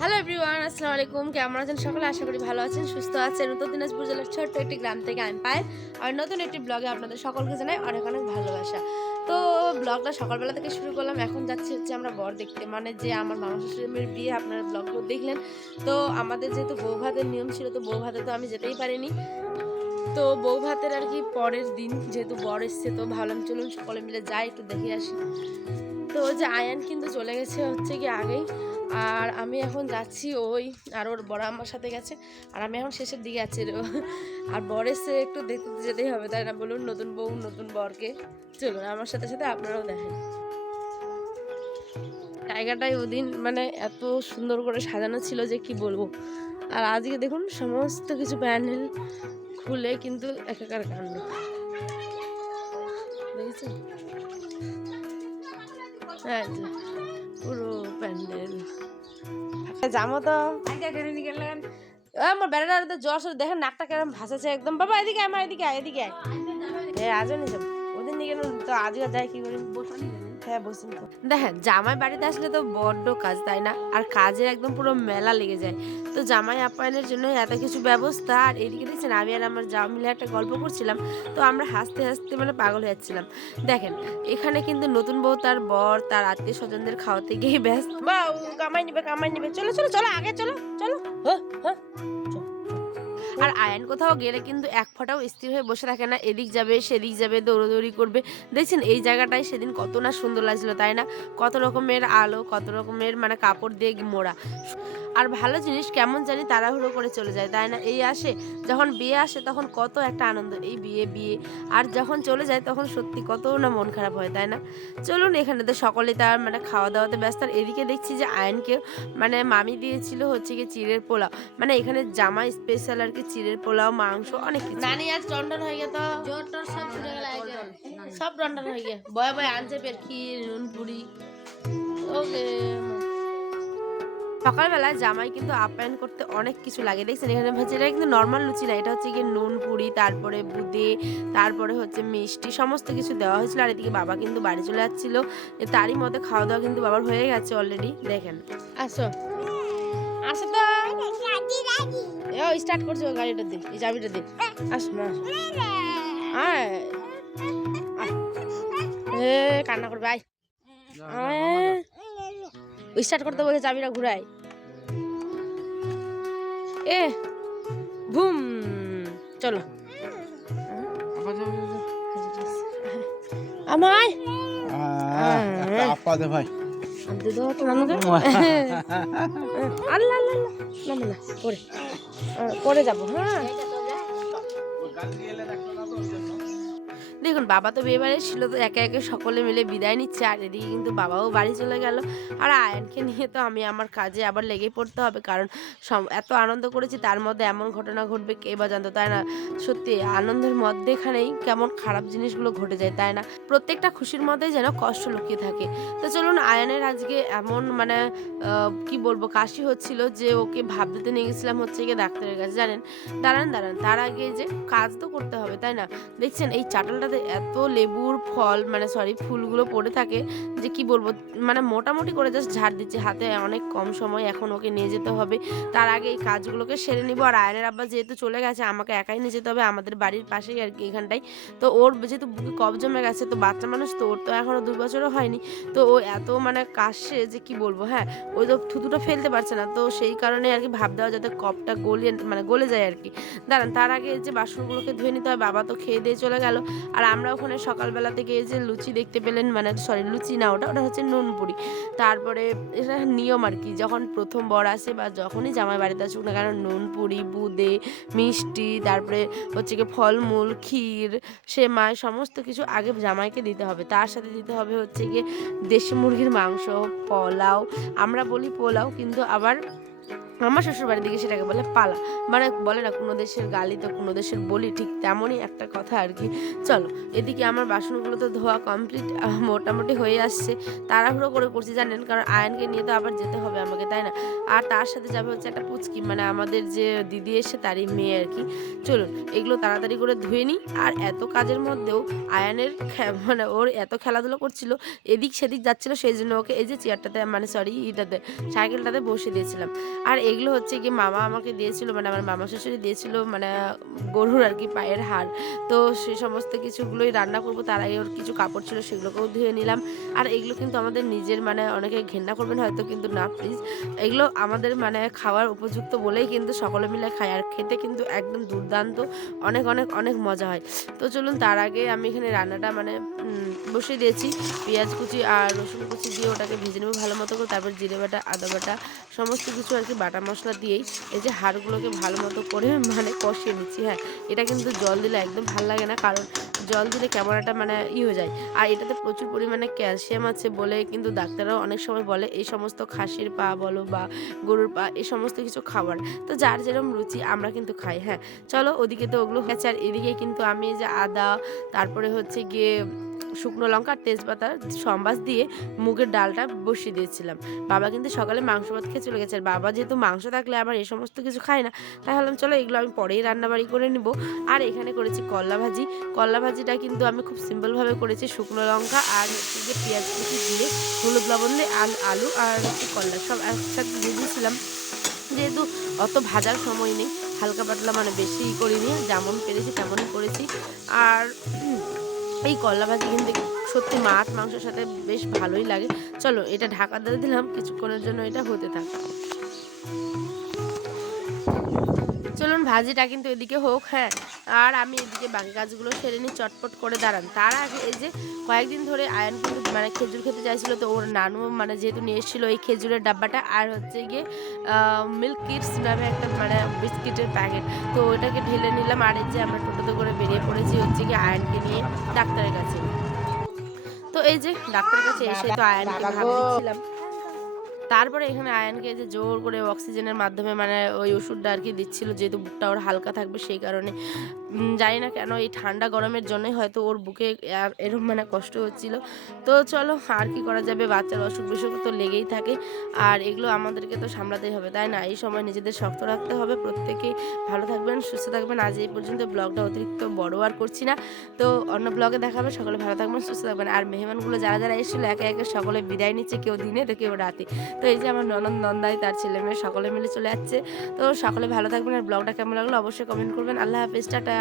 Hello everyone, আসসালামু আলাইকুম। কেমন আছেন সকলে? আশা করি ভালো আছেন, সুস্থ আছেন। উত্তর দিনাজপুর জেলার ছোট্ট একটি গ্রাম থেকে আমি পাই আর নতুন একটি ব্লগে আপনাদের সকলকে জানাই অনেক অনেক ভালোবাসা। তো ব্লগটা সকালবেলা থেকে শুরু করলাম। এখন যাচ্ছি হচ্ছে আমরা বর দেখতে, মানে যে আমার মামা শ্বশুরের মেয়ের বিয়ে। আপনারা ব্লগগুলো দেখলেন। তো আমাদের যেহেতু বউ ভাতের নিয়ম ছিল, তো বউ ভাতে তো আমি যেতেই পারিনি। তো বউ ভাতের আর কি পরের দিন যেহেতু বর এসছে, তো ভাবলাম চলুন সকলে মিলে যাই, একটু দেখে আসি। তো ওই যে আয়ান কিন্তু চলে গেছে হচ্ছে কি আগেই, আর আমি এখন যাচ্ছি ওই, আর ওর বড় আমার সাথে গেছে, আর আমি এখন শেষের দিকে আছি। আর বর এসে একটু দেখতে যেতেই হবে, তাই না বলুন? নতুন বউ নতুন বরকে। চলুন আমার সাথে সাথে আপনারাও দেখেন। জায়গাটাই ওদিন মানে এত সুন্দর করে সাজানো ছিল যে কি বলবো। আর আজকে দেখুন সমস্ত কিছু প্যান্ডেল খুলে কিন্তু একাকার কাণ্ড, দেখেছেন? হ্যাঁ, পুরো প্যান্ডেল জামো তো আমার বেড়াটা জ্বর সর দেখেন, নাকটা কেমন ভাসাছে একদম। বাবা এদিকে আমার এদিকে এদিকে আজও নিতাম ওদের নিয়ে তো আজও যায় কি করে বসে। হ্যাঁ বসুন। তো দেখেন জামাই বাড়িতে আসলে তো বড্ড কাজ, তাই না? আর কাজের একদম পুরো মেলা লেগে যায়। তো জামাই আপ্যায়নের জন্য এত কিছু ব্যবস্থা। আর এদিকে দেখছেন আমি আর আমার জামা মিলে একটা গল্প করছিলাম। তো আমরা হাসতে হাসতে মানে পাগল হয়ে যাচ্ছিলাম। দেখেন এখানে কিন্তু নতুন বউ তার বর তার আত্মীয় স্বজনদের খাওয়াতে গিয়ে ব্যস্ত। বাউ কামাই নিবে চলো চলো চলো আগে চলো চলো। আর আয়ান কোথাও গেলে কিন্তু এক ফোঁটাও স্থির হয়ে বসে থাকে না, এদিক যাবে সেদিক যাবে, দৌড়দৌড়ি করবে। দেখছেন এই জায়গাটায় সেদিন কত না সুন্দর লাগছিল, তাই না? কত রকমের আলো, কত রকমের মানে কাপড় দিয়ে মোড়া। আর ভালো জিনিস কেমন জানি তাড়াহুড়ো করে চলে যায়, তাই না? এই আসে যখন বিয়ে আসে তখন কত একটা আনন্দ, এই বিয়ে বিয়ে। আর যখন চলে যায় তখন সত্যি কত না মন খারাপ হয়, তাই না? চলুন এখানে তো সকলে তার মানে খাওয়া দাওয়াতে ব্যস্ত। আর এদিকে দেখছি যে আয়নকে মানে মামি দিয়েছিল হচ্ছে কি চিড়ের পোলাও, মানে এখানে জামাই স্পেশাল আর কি চিড়ের পোলাও, মাংস, অনেক কিছু। নানি আজ টন্ডন হয়ে গেল, তো জোর টোর সব ছুটে গেল, সব টন্ডন হয়ে গেল। বয়ে বয়ে আনছে পের ক্ষীর নুন পুরি। ওকে সকালবেলা জামাই কিন্তু আপ্যায়ন করতে অনেক কিছু লাগে, দেখছেন এখানে হচ্ছে এটা কিন্তু নর্মাল লুচি না, এটা হচ্ছে গিয়ে নুন পুরি, তারপরে বুদে, তারপরে হচ্ছে মিষ্টি, সমস্ত কিছু দেওয়া হয়েছিল। আর এদিকে বাবা কিন্তু বাড়ি চলে যাচ্ছিল, তারই মধ্যে খাওয়া দাওয়া কিন্তু বাবার হয়ে গেছে অলরেডি। দেখেন আসো আসো তো স্টার্ট করছো গাড়িটা দিয়ে, এই চাবিটা দিয়ে আসো না, আয় কান্না করবে আয় স্টার্ট করতে বলে চাবিটা ঘুরাই এ বুম চলো আমায় আপা দে ভাই আল্লাহ আল্লাহ না পরে যাবো। হ্যাঁ দেখুন বাবা তো বিয়ে বাড়ি ছিল, তো একে একে সকলে মিলে বিদায় নিচ্ছে। আর এদিকে কিন্তু বাবাও বাড়ি চলে গেল। আর আয়ানকে নিয়ে তো আমি আমার কাজে আবার লেগে পড়তে হবে, কারণ এত আনন্দ করেছি তার মধ্যে এমন ঘটনা ঘটবে কে বা জানতো, তাই না? সত্যি আনন্দের মধ্যেখানেই কেমন খারাপ জিনিসগুলো ঘটে যায়, তাই না? প্রত্যেকটা খুশির মধ্যেই যেন কষ্ট লুকিয়ে থাকে। তো চলুন আয়ানের আজকে এমন মানে কি বলবো কাশি হচ্ছিল যে ওকে ভাব দিতে নিয়ে গেছিলাম হচ্ছে গিয়ে ডাক্তারের কাছে, জানেন? দাঁড়ান তার আগে যে কাজ তো করতে হবে, তাই না? দেখছেন এই চাটালটাতে এত লেবুর ফল মানে সরি ফুলগুলো পড়ে থাকে যে কি বলবো, মানে মোটামুটি করে জাস্ট ঝাড় দিচ্ছে, হাতে অনেক কম সময়, এখন ওকে নিয়ে যেতে হবে। তার আগে এই কাজগুলোকে সেরে নিব। আর আয়নের আব্বা যেহেতু চলে গেছে আমাকে একাই নিয়ে যেতে হবে আমাদের বাড়ির পাশেই আর কি এখানটাই। তো ওর যেহেতু বুকে কফ জমে গেছে, তো বাচ্চা মানুষ তো ওর তো এখনো 2 বছরও হয়নি, তো ও এত মানে কাশছে যে কি বলবো। হ্যাঁ ওই তো থুতুটা ফেলতে পারছে না, তো সেই কারণে আর কি ভাব দেওয়া যাতে কফটা গলে যায় আর কি। দাঁড়ান তার আগে যে বাসনগুলোকে ধুয়ে নিতে হয়। বাবা তো খেয়ে দিয়ে চলে গেল। আর আমরা ওখানে সকালবেলা থেকে এই যে লুচি দেখতে পেলেন, মানে সরি লুচি না, ওটা হচ্ছে নুনপুরি। তারপরে এটা নিয়ম আর কি, যখন প্রথম বর আসে বা যখনই জামাই বাড়িতে আসুক না কেন, নুনপুরি, বুদে, মিষ্টি, তারপরে হচ্ছে কি ফলমূল, ক্ষীর, সেমাই, সমস্ত কিছু আগে জামাইকে দিতে হবে। তার সাথে দিতে হবে হচ্ছে গিয়ে দেশি মুরগির মাংস, পোলাও, আমরা বলি পোলাও কিন্তু আবার আমার শ্বশুরবাড়ির দিকে সেটাকে বলে পালা। মানে বলে না কোনো দেশের গালি তো কোনো দেশের বলি, ঠিক তেমনই একটা কথা আর কি। চলো, এদিকে আমার বাসনগুলো তো ধোয়া কমপ্লিট, মোটামুটি হয়ে আসছে। তাড়াহুড়ো করে করছি জানেন, কারণ আয়ানকে নিয়ে তো আবার যেতে হবে আমাকে, তাই না? আর তার সাথে যাবে হচ্ছে একটা পুচকি, মানে আমাদের যে দিদি এসে তারই মেয়ে আর কি। চলুন এগুলো তাড়াতাড়ি করে ধুয়ে নিই। আর এত কাজের মধ্যেও আয়ানের মানে ওর এত খেলাধুলো করছিল, এদিক সেদিক যাচ্ছিল, সেই জন্য ওকে এই যে চেয়ারটাতে, মানে সরি ইটাতে, সাইকেলটাতে বসে দিয়েছিলাম। আর এগুলো হচ্ছে কি মামা আমাকে দিয়েছিল, মানে আমার মামা শ্বশুরি দিয়েছিল, মানে গরুর আর কি পায়ের হাড়। তো সে সমস্ত কিছুগুলোই রান্না করব, তার আগে ওর কিছু কাপড় ছিল সেগুলোকেও ধুয়ে নিলাম। আর এগুলো কিন্তু আমাদের নিজের, মানে অনেকে ঘেন্না করবেন হয়তো, কিন্তু না প্লিজ, এগুলো আমাদের মানে খাওয়ার উপযুক্ত বলেই কিন্তু সকলে মিলে খাই, আর খেতে কিন্তু একদম দুর্দান্ত, অনেক অনেক অনেক মজা হয়। তো চলুন তার আগে আমি এখানে রান্নাটা মানে বসিয়ে দিয়েছি। পেঁয়াজ কুচি আর রসুন কুচি দিয়ে ওটাকে ভেজে নেবো ভালো মতো করে, তারপর জিরে বাটা, আদা বাটা, সমস্ত কিছু আর কি বাটা মশলা দিয়েই এই যে হাড়গুলোকে ভালো মতো করে মানে কষিয়ে নিচ্ছি। হ্যাঁ, এটা কিন্তু জল দিলে একদম ভালো লাগে না, কারণ জল দিলে কেমন একটা মানে হয়ে যায়। আর এটাতে প্রচুর পরিমাণে ক্যালসিয়াম আছে বলে কিন্তু ডাক্তাররাও অনেক সময় বলে এই সমস্ত খাসির পা বলো বা গরুর পা, এই সমস্ত কিছু খাবার তো যার যেরকম রুচি আমরা কিন্তু খাই। হ্যাঁ, চলো ওদিকে তো ওগুলো হয়েছে, আর এদিকে কিন্তু আমি এই যে আদা, তারপরে হচ্ছে গিয়ে শুকনো লঙ্কা আর তেজপাতা সম্বাস দিয়ে মুগের ডালটা বসিয়ে দিয়েছিলাম। বাবা কিন্তু সকালে মাংস ভাত খেয়ে চলে গেছে, আর বাবা যেহেতু মাংস থাকলে আবার এই সমস্ত কিছু খায় না, তাই ভাবলাম চলো এগুলো আমি পরেই রান্নাবাড়ি করে নিব। আর এখানে করেছি করলা ভাজি। করলা ভাজিটা কিন্তু আমি খুব সিম্পলভাবে করেছি, শুকনো লঙ্কা আর হচ্ছে যে পেঁয়াজ কুচি দিয়ে, হলুদ লবণ দিয়ে, আলু আর হচ্ছে করলা সব একসাথে দিয়ে দিয়েছিলাম। যেহেতু অত ভাজার সময় নেই, হালকা পাতলা মানে বেশি করিনি, যেমন পেরেছি তেমনই করেছি। আর এই করলা ভাজি কিন্তু সত্যি মাছ মাংসের সাথে বেশ ভালোই লাগে। চলো এটা ঢাকা দিয়ে দিলাম, কিছুক্ষণের জন্য এটা হতে থাক। চলুন ভাজিটা কিন্তু এদিকে হোক। হ্যাঁ, আর আমি এদিকে বাকি কাজগুলো সেরে নিই, চটপট করে দাঁড়ান। তার আগে এই যে কয়েকদিন ধরে আয়ন কিন্তু মানে খেজুর খেতে চাইছিল, তো ওর নানু মানে যেহেতু নিয়ে এসেছিলো এই খেজুরের ডাব্বাটা, আর হচ্ছে গিয়ে মিল্ক কিডস নামে একটা মানে বিস্কিটের প্যাকেট, তো ওটাকে ঢেলে নিলাম। আর এই যে আমরা টোটোতে করে বেরিয়ে পড়েছি হচ্ছে গিয়ে আয়নকে নিয়ে ডাক্তারের কাছে। তো এই যে ডাক্তারের কাছে এসে তো আয়নকে ভাত দিচ্ছিলাম। তারপরে এখানে আয়ানকে যে জোর করে অক্সিজেনের মাধ্যমে মানে ওই ওষুধটা আর কি দিচ্ছিল, যেহেতু বুকটা ওর হালকা থাকবে সেই কারণে। জানি না কেন এই ঠান্ডা গরমের জন্যই হয়তো ওর বুকে এরকম মানে কষ্ট হচ্ছিল। তো চলো আর কি করা যাবে, বাচ্চার অসুখ বিসুখ তো লেগেই থাকে, আর এগুলো আমাদেরকে তো সামলাতেই হবে, তাই না? এই সময় নিজেদের শক্ত রাখতে হবে। প্রত্যেকেই ভালো থাকবেন, সুস্থ থাকবেন। আজ এই পর্যন্ত, ব্লগটা অতিরিক্ত বড় আর করছি না, তো অন্য ব্লগে দেখাবে। সকলে ভালো থাকবেন, সুস্থ থাকবেন। আর মেহমানগুলো যারা যারা এসেছিলো একে একে সকলে বিদায় নিচ্ছে, কেউ দিনে তো কেউ রাতে। তো এই যে আমার ননদ নন্দাই তার ছেলে মেয়ে সকলে মিলে চলে যাচ্ছে। তো সকলে ভালো থাকবেন, আর ব্লগটা কেমন লাগলো অবশ্যই কমেন্ট করবেন। আল্লাহ হাফেজ, টাটা।